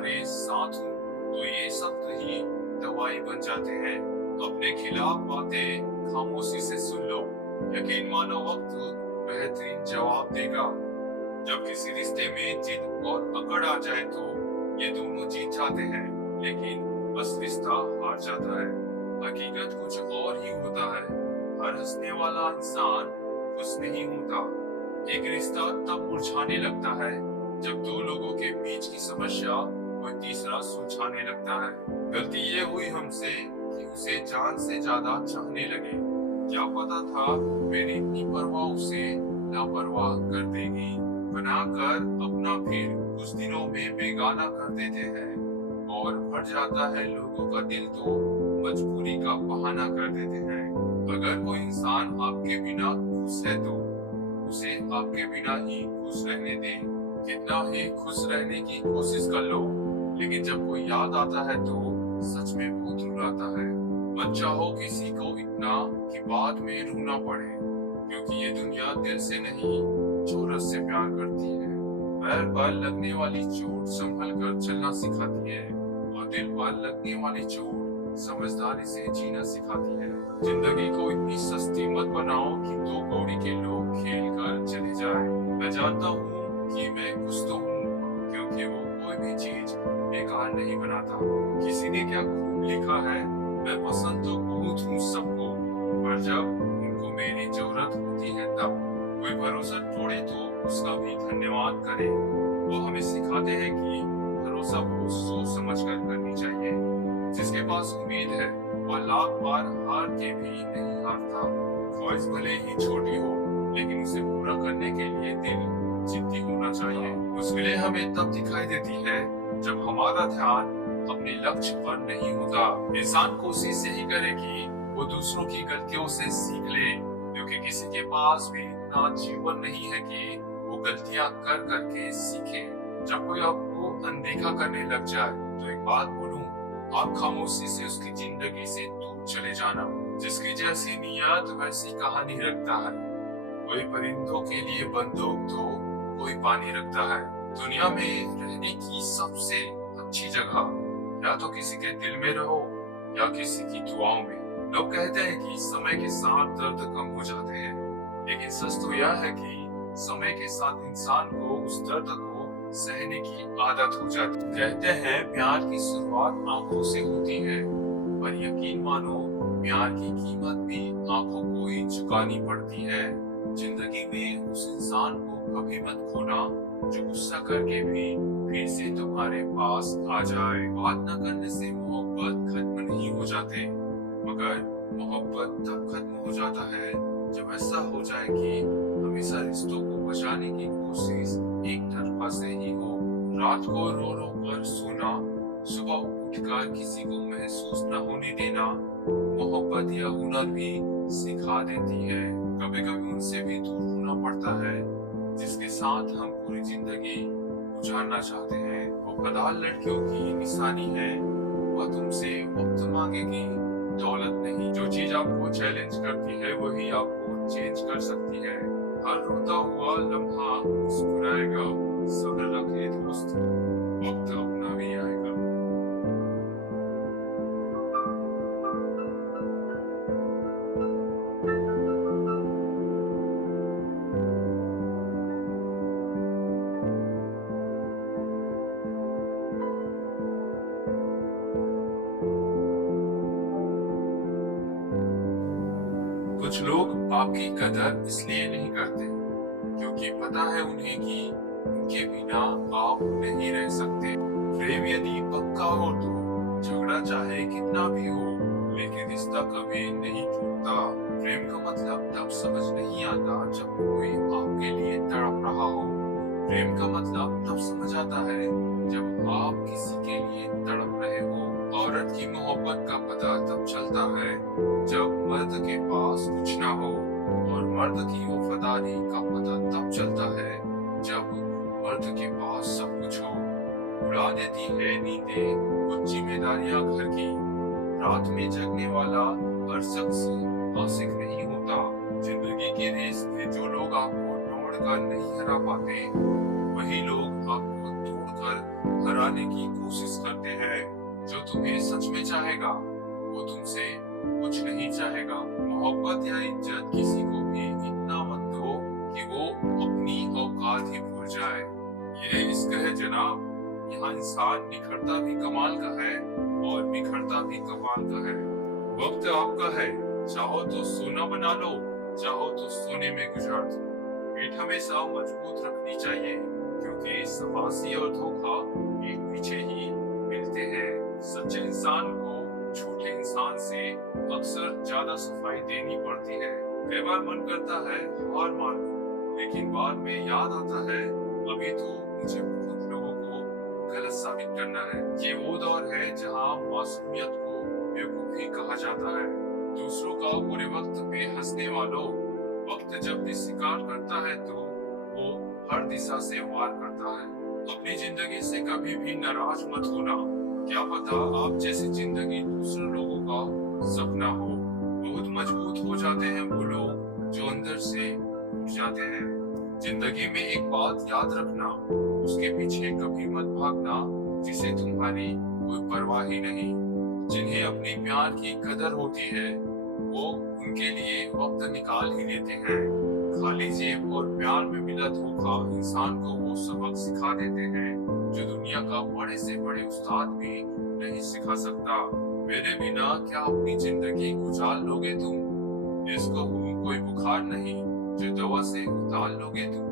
तुम्हारे साथ हूँ तो ये शब्द ही दवाई बन जाते हैं। अपने खिलाफ बातें खामोशी से सुन लो, यकीन मानो वक्त बेहतरीन जवाब देगा। जब किसी रिश्ते में जिद और अकड़ आ जाए तो ये दोनों जीत जाते हैं, लेकिन बस रिश्ता हार जाता है। हकीकत कुछ और ही होता है। हर हंसने वाला इंसान खुश नहीं होता। एक रिश्ता तब मुरझाने लगता है जब दो लोगों के बीच की समस्या कोई तीसरा सुलझाने लगता है। गलती ये हुई हमसे कि उसे जान से ज्यादा चाहने लगे। क्या पता था मेरी इतनी परवाह उसे लापरवाह कर देगी। बनाकर अपना फिर कुछ दिनों में बेगाना कर देते हैं और भर जाता है लोगों का दिल तो मजबूरी का बहाना कर देते हैं। अगर कोई इंसान आपके बिना खुश है तो उसे आपके बिना ही खुश रहने दें। कितना ही खुश रहने की कोशिश कर लो, लेकिन जब कोई याद आता है तो सच में बहुत रुलाता है। मत चाहो किसी को इतना कि बाद में रोना पड़े, क्योंकि ये दुनिया दिल से नहीं जोरत से प्यार करती है। पैर पर लगने वाली चोट संभल कर चलना सिखाती है और दिल पर लगने वाली चोट समझदारी से जीना सिखाती है। जिंदगी को इतनी सस्ती मत बनाओ कि दो कौड़ी के लोग खेल कर चले जाए। मैं जानता हूँ कि मैं कुछ तो हूँ, क्योंकि वो कोई भी चीज बेकार नहीं बनाता। किसी ने क्या खूब लिखा है, मैं पसंद तो बहुत हूँ सबको, पर जब उनको मेरी जरूरत होती है तब कोई भरोसा तोड़े तो उसका भी धन्यवाद करे। वो हमें सिखाते हैं कि भरोसा बहुत सोच समझ कर करनी चाहिए। जिसके पास उम्मीद है वह लाख बार हार के भी नहीं हारता। ख्वाहिश भले ही छोटी हो, लेकिन उसे पूरा करने के लिए दिल जिद्दी होना चाहिए। मुश्किलें हमें तब दिखाई देती है जब हमारा ध्यान अपने लक्ष्य पर नहीं होता। इंसान कोशिश यही करे कि वो दूसरों की गलतियों से सीख ले, क्योंकि किसी के पास भी इतना जीवन नहीं है कि वो गलतियां कर करके सीखे। जब कोई आपको अनदेखा करने लग जाए तो एक बात बोलूं, आप खामोशी से उसकी जिंदगी से दूर चले जाना। जिसकी जैसी नियत वैसी कहानी रखता है। कोई परिंदों के लिए बंदूक तो कोई पानी रखता है। दुनिया में रहने की सबसे अच्छी जगह या तो किसी के दिल में रहो या किसी की दुआओं में। लोग कहते हैं कि समय के साथ दर्द कम हो जाते हैं, लेकिन सच तो यह है कि समय के साथ इंसान को उस दर्द को सहने की आदत हो जाती है। कहते हैं प्यार की शुरुआत आंखों से होती है, पर यकीन मानो प्यार की कीमत भी आंखों को ही चुकानी पड़ती है। जिंदगी में उस इंसान को कभी मत खोना जो गुस्सा करके भी फिर से तुम्हारे पास आ जाए। बात न करने से मोहब्बत खत्म नहीं हो जाते, मगर मोहब्बत तब खत्म हो जाता है जब ऐसा हो जाए कि हमेशा रिश्तों को बचाने की कोशिश एक तरफा से ही हो। रात को रो रो कर सोना, सुबह उठकर किसी को महसूस न होने देना, मोहब्बत या हुनर भी सिखा देती है। कभी कभी उनसे भी दूर होना पड़ता है जिसके साथ हम पूरी जिंदगी गुजारना चाहते हैं। वफादार लड़कियों की निशानी है वह तुमसे वक्त मांगेगी, दौलत नहीं। जो चीज आपको चैलेंज करती है वही आपको चेंज कर सकती है। हर रोता हुआ लम्हा मुस्कुराएगा, सब्र रखे दोस्त, वक्त अपना भी आएगा। कुछ लोग आपकी कदर इसलिए नहीं करते क्योंकि पता है उन्हें कि उनके बिना आप नहीं रह सकते। प्रेम यदि पक्का हो तो झगड़ा चाहे कितना भी हो, लेकिन रिश्ता कभी नहीं टूटता। प्रेम का मतलब तब समझ नहीं आता जब कोई आपके लिए तड़प रहा हो। प्रेम का मतलब तब समझ आता है जब आप किसी के लिए तड़प रहे हो। औरत की मोहब्बत का पता तब चलता है जब मर्द के पास कुछ ना हो, और मर्द की वफादारी का पता तब चलता है जब मर्द के पास सब कुछ हो। उड़ा देती है नींदें कुछ जिम्मेदारियां घर की। रात में जगने वाला हर शख्स आशिक नहीं होता। जिंदगी के रेस में जो लोग आपको तोड़कर नहीं हरा पाते, वही लोग आपको तोड़कर हराने की कोशिश करते हैं। जो तुम्हें सच में चाहेगा वो तुमसे कुछ नहीं चाहेगा। मोहब्बत या इज्जत किसी को भी इतना मत दो कि वो अपनी औकात ही भूल जाए। ये इश्क है जनाब, यहाँ इंसान निखरता भी कमाल का है और बिखरता भी कमाल का है। वक्त आपका है, चाहो तो सोना बना लो, चाहो तो सोने में गुजार दो। पीठ हमेशा मजबूत रखनी चाहिए, क्योंकि सफासी और धोखा एक पीछे ही मिलते हैं। सच्चे इंसान को झूठे इंसान से अक्सर ज्यादा सफाई देनी पड़ती है। कई बार मन करता है हार मान लूं, लेकिन बाद में याद आता है अभी तो मुझे बहुत लोगों को गलत साबित करना है। ये वो दौर है जहाँ मासूमियत को बेवकूफी कहा जाता है। दूसरों का बुरे वक्त पे हंसने वालों, वक्त जब भी शिकार करता है तो वो हर दिशा से वार करता है। अपनी जिंदगी से कभी भी नाराज मत होना। क्या पता आप जैसी जिंदगी दूसरे लोगों का सपना हो। बहुत मजबूत हो जाते हैं वो लोग जो अंदर से टूट जाते हैं। जिंदगी में एक बात याद रखना, उसके पीछे कभी मत भागना जिसे तुम्हारी कोई परवाह ही नहीं। जिन्हें अपनी प्यार की कदर होती है वो उनके लिए वक्त निकाल ही लेते हैं। खाली जेब और प्यार में मिला धोखा इंसान को वो सबक सिखा देते हैं जो दुनिया का बड़े से बड़े उस्ताद भी नहीं सिखा सकता। मेरे बिना क्या अपनी जिंदगी गुजार लोगे तुम? इसको कोई बुखार नहीं जो दवा से उतार लोगे तुम।